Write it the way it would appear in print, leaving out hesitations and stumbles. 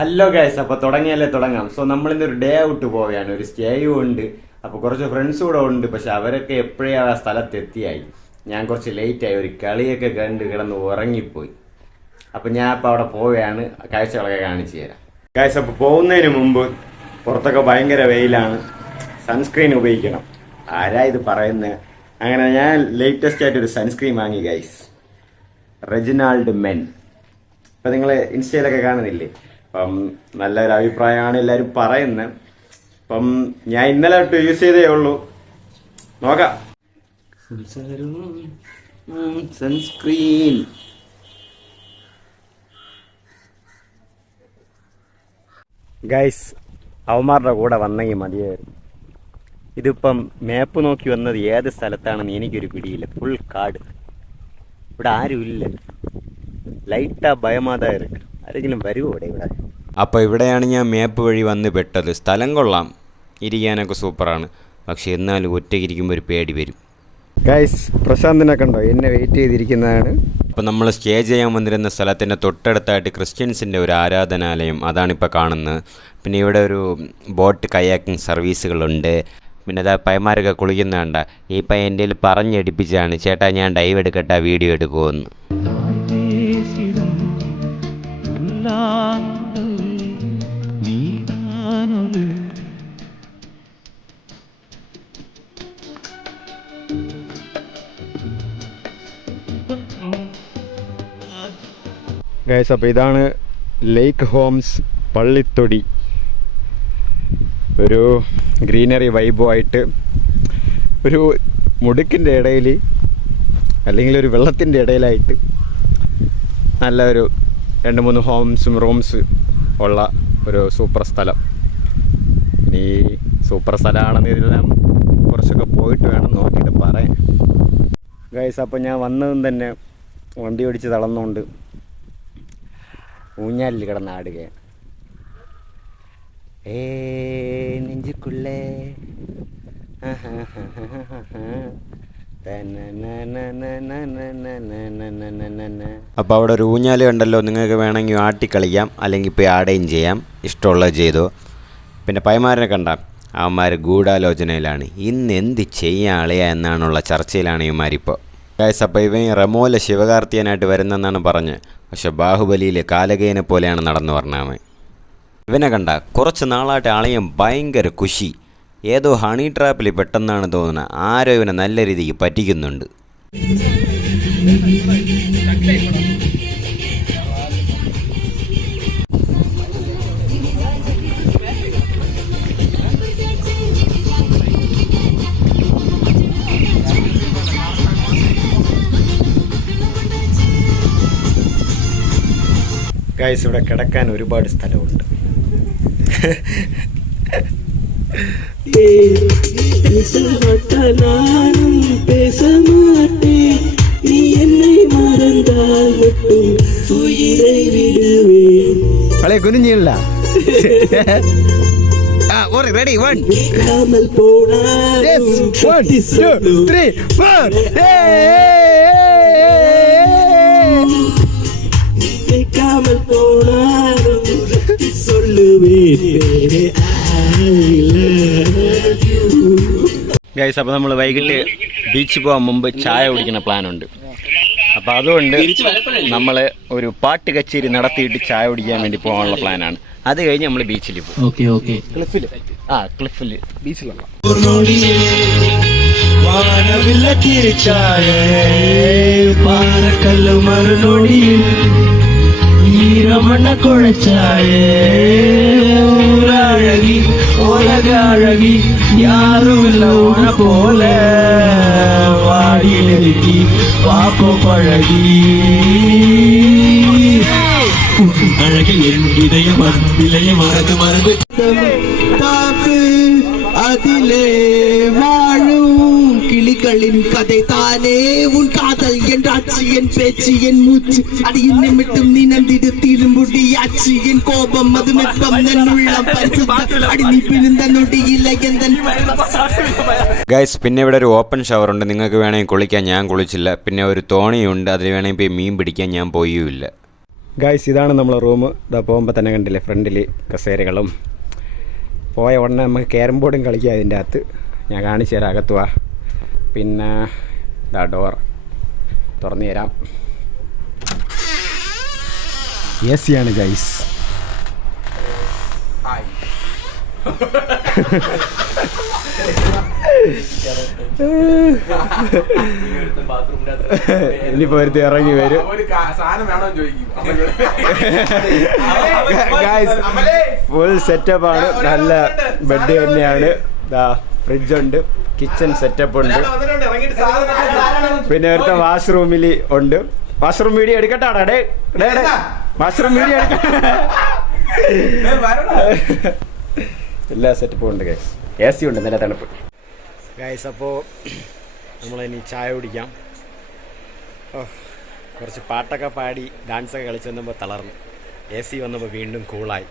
Hello guys, അപ്പോൾ തുടങ്ങാം. So നമ്മളിന്നൊരു day out പോവുകയാണ്. ഒരു സ്റ്റേയും ഉണ്ട്. അപ്പോൾ കുറച്ച് ഫ്രണ്ട്സ് കൂടെ ഉണ്ട്. പക്ഷെ അവരൊക്കെ എപ്പോഴേ ആ സ്ഥലത്തെത്തിയായി. ഞാൻ കുറച്ച് ലേറ്റായി. ഒരു കളിയൊക്കെ കണ്ട് കിടന്ന് ഉറങ്ങിപ്പോയി. അപ്പം ഞാൻ ഇപ്പോൾ അവിടെ പോവുകയാണ്. കാഴ്ചകളൊക്കെ കാണിച്ചു തരാം. ഗൈസ്, അപ്പോൾ പോകുന്നതിന് മുമ്പ് പുറത്തൊക്കെ ഭയങ്കര വെയിലാണ്. സൺസ്ക്രീൻ ഉപയോഗിക്കണം. ആരാ ഇത് പറയുന്നത്? അങ്ങനെ ഞാൻ ലേറ്റസ്റ്റ് ആയിട്ട് ഒരു സൺസ്ക്രീൻ വാങ്ങി ഗൈസ്. Reginald men. അപ്പം നിങ്ങൾ ഇൻസ്റ്റയിലൊക്കെ കാണുന്നില്ലേ? അപ്പം നല്ലൊരു അഭിപ്രായമാണ് എല്ലാവരും പറയുന്നത്. അപ്പം ഞാൻ ഇന്നലെ തൊട്ട് യൂസ് ചെയ്തേ ഉള്ളൂ. നോക്കാം. സൺസ്ക്രീൻ ഗൈസ്, അവന്മാരുടെ കൂടെ വന്നെങ്കിൽ മതിയായിരുന്നു. ഇതിപ്പം മാപ്പ് നോക്കി വന്നത് ഏത് സ്ഥലത്താണെന്ന് എനിക്കൊരു പിടിയില്ല. ഫുൾ കാട്. ഇവിടെ ആരുമില്ല. ലൈറ്റാ ഭയമാതാ ഇருக்கு. ആരെങ്കിലും വരുമോ ഇവിടെ? അപ്പോൾ ഇവിടെയാണ് ഞാൻ മാപ്പ് വഴി വന്ന് പെട്ടത്. സ്ഥലം കൊള്ളാം, ഇരിക്കാനൊക്കെ സൂപ്പറാണ്. പക്ഷെ എന്നാലും ഒറ്റയ്ക്ക് ഇരിക്കുമ്പോൾ ഒരു പേടി വരും. ഗൈസ്, പ്രശാന്തിനെ കണ്ടോ? എന്നെ വെയിറ്റ് ചെയ്തിരിക്കുന്നതാണ്. അപ്പോൾ നമ്മൾ സ്റ്റേ ചെയ്യാൻ വന്നിരുന്ന സ്ഥലത്തിൻ്റെ തൊട്ടടുത്തായിട്ട് ക്രിസ്ത്യൻസിൻ്റെ ഒരു ആരാധനാലയം, അതാണിപ്പോൾ കാണുന്നത്. പിന്നെ ഇവിടെ ഒരു ബോട്ട് കയാക്കിംഗ് സർവീസുകളുണ്ട്. പിന്നെ അതാ പയ്യന്മാരൊക്കെ കുളിക്കുന്ന കണ്ട. ഈ പയ്യൻ എൻ്റെ കയ്യിൽ പറഞ്ഞെടുപ്പിച്ചാണ്, ചേട്ടാ ഞാൻ ഡൈവ് എടുക്കട്ടെ, വീഡിയോ എടുക്കുമെന്ന്. ഗൈസ്, അപ്പോൾ ഇതാണ് ലേക്ക് ഹോംസ് പള്ളിത്തൊടി. ഒരു ഗ്രീനറി വൈബുമായിട്ട് ഒരു മുടുക്കിൻ്റെ ഇടയിൽ അല്ലെങ്കിൽ ഒരു വെള്ളത്തിൻ്റെ ഇടയിലായിട്ട് നല്ലൊരു 2-3 ഹോംസും റൂംസ് ഉള്ള ഒരു സൂപ്പർ സ്ഥലം. ഇനി സൂപ്പർ സ്ഥലമാണെന്ന് ഇതിലെല്ലാം കുറച്ചൊക്കെ പോയിട്ട് വേണം നോക്കിയിട്ട് പറയാൻ. ഗൈസ്, അപ്പോൾ ഞാൻ വന്നതും തന്നെ വണ്ടി ഓടിച്ച് തളർന്നുകൊണ്ട് ഊഞ്ഞാലിൽ കിടന്നാടുകയാണ്. നെഞ്ചുക്കുള്ളേ അപ്പോൾ അവിടെ ഒരു ഊഞ്ഞാൽ കണ്ടല്ലോ. നിങ്ങൾക്ക് വേണമെങ്കിൽ ആട്ടിക്കളിക്കാം, അല്ലെങ്കിൽ പോയി ആടുകയും ചെയ്യാം. ഇഷ്ടമുള്ളത് ചെയ്തോ. പിന്നെ പയ്യന്മാരെ കണ്ട, അവന്മാർ ഗൂഢാലോചനയിലാണ്. ഇന്ന് എന്ത് ചെയ്യാൻ അളിയ എന്നാണുള്ള ചർച്ചയിലാണ് ഇവന്മാരിപ്പോൾ. ഗൈസ്, അപ്പോൾ ഇവൻ റെമോയിലെ ശിവകാർത്തിയനായിട്ട് വരുന്നെന്നാണ് പറഞ്ഞത്. പക്ഷെ ബാഹുബലിയിലെ കാലകേനെ പോലെയാണ് നടന്നു പറഞ്ഞവൻ. ഇവനെ കണ്ട കുറച്ച് നാളായിട്ട് അളിയൻ ഭയങ്കര കുശി. ഏതോ ഹണി ട്രാപ്പിൽ പെട്ടെന്നാണ് തോന്നുന്നത്. ആരോ ഇവനെ നല്ല രീതിക്ക് പറ്റിക്കുന്നുണ്ട്. ഗൈസ്, ഇവിടെ കിടക്കാൻ ഒരുപാട് സ്ഥലമുണ്ട്. കളെ കുനിഞ്ഞില്ല. റെഡി 1 2 3 4. ഗൈസ്, അപ്പോൾ നമ്മൾ വൈകിട്ട് ബീച്ചിൽ പോകാൻ മുമ്പ് ചായ കുടിക്കുന്ന പ്ലാനുണ്ട്. അപ്പോൾ അതുകൊണ്ട് നമ്മൾ ഒരു പാട്ട് കച്ചേരി നടത്തിയിട്ട് ചായ കുടിക്കാൻ വേണ്ടി പോകാനുള്ള പ്ലാനാണ്. അത് കഴിഞ്ഞ് നമ്മൾ ബീച്ചിൽ പോകും. ക്ലിഫിൽ ബീച്ചിലുള്ള ഈരമണ്ണ കുഴച്ചായേ ഊരഴകി ഓലകഴകി യാരുമില്ല ഊണ പോലെ വാടിയിലെത്തി പാപ്പ പഴകി അഴകിൽ ഇതയം വിലയെ മറന്ന് മറന്ന് அதிலே வாழும் கிளிகளின் கதை தானே உன் காதல் என்றாச்சு என் பேச்சு என் மூச்சு அது இன்னும் மட்டும் நினைந்திடு திரும்புடியாச்சு என் கோபம் அது மெப்பம் என் உள்ளம் பரிசுத்த அடி நீ பிரிந்த நொடியில எந்தன் ഗൈസ്, പിന്നെ ഇവിടെ ഒരു ഓപ്പൺ ഷവർ ഉണ്ട്. നിങ്ങൾക്ക് വേണമെങ്കിൽ കുളിക്കാൻ. ഞാൻ കുളിച്ചില്ല. പിന്നെ ഒരു തോണിയുണ്ട്, അതിൽ വേണമെങ്കിൽ പോയി മീൻ പിടിക്കാൻ. ഞാൻ പോയുമില്ല. ഗായ്സ് ഇതാണ് നമ്മളെ റൂം. ഇതാ പോകുമ്പോൾ തന്നെ കണ്ടില്ലേ ഫ്രണ്ടിൽ കസേരകളും. പോയ ഉടനെ നമുക്ക് ക്യാരം ബോർഡും കളിക്കാം അതിൻ്റെ അകത്ത്. ഞാൻ കാണിച്ചു തരാം, അകത്ത് വാ. പിന്നെ ഇതാ ഡോർ തുറന്നു തരാം. AC ആണ് ഗൈസ്. ഇനിയിപ്പോ ഒരുത്തി ഇറങ്ങി വരും. ഫുൾ സെറ്റപ്പ് ആണ്. നല്ല ബെഡ് തന്നെയാണ്. ഫ്രിഡ്ജ് ഉണ്ട്, കിച്ചൺ സെറ്റപ്പ് ഉണ്ട്. പിന്നെ ഒരുത്ത വാഷ്റൂമിൽ ഉണ്ട്. വാഷ്റൂം വീഡിയോ എടുക്കട്ടാടാ. ഡേ വാഷ്റൂം വീഡിയോ എടുക്കട്ടെ. എല്ലാ സെറ്റപ്പും ഉണ്ട് ഗൈസ്. AC ഉണ്ട്, നല്ല തണുപ്പ് ഗൈസ്. അപ്പോൾ നമ്മളിനി ചായ കുടിക്കാം. കുറച്ച് പാട്ടൊക്കെ പാടി ഡാൻസൊക്കെ കളിച്ച് വന്നപ്പോൾ തളർന്നു. AC വന്നപ്പോൾ വീണ്ടും കൂളായി.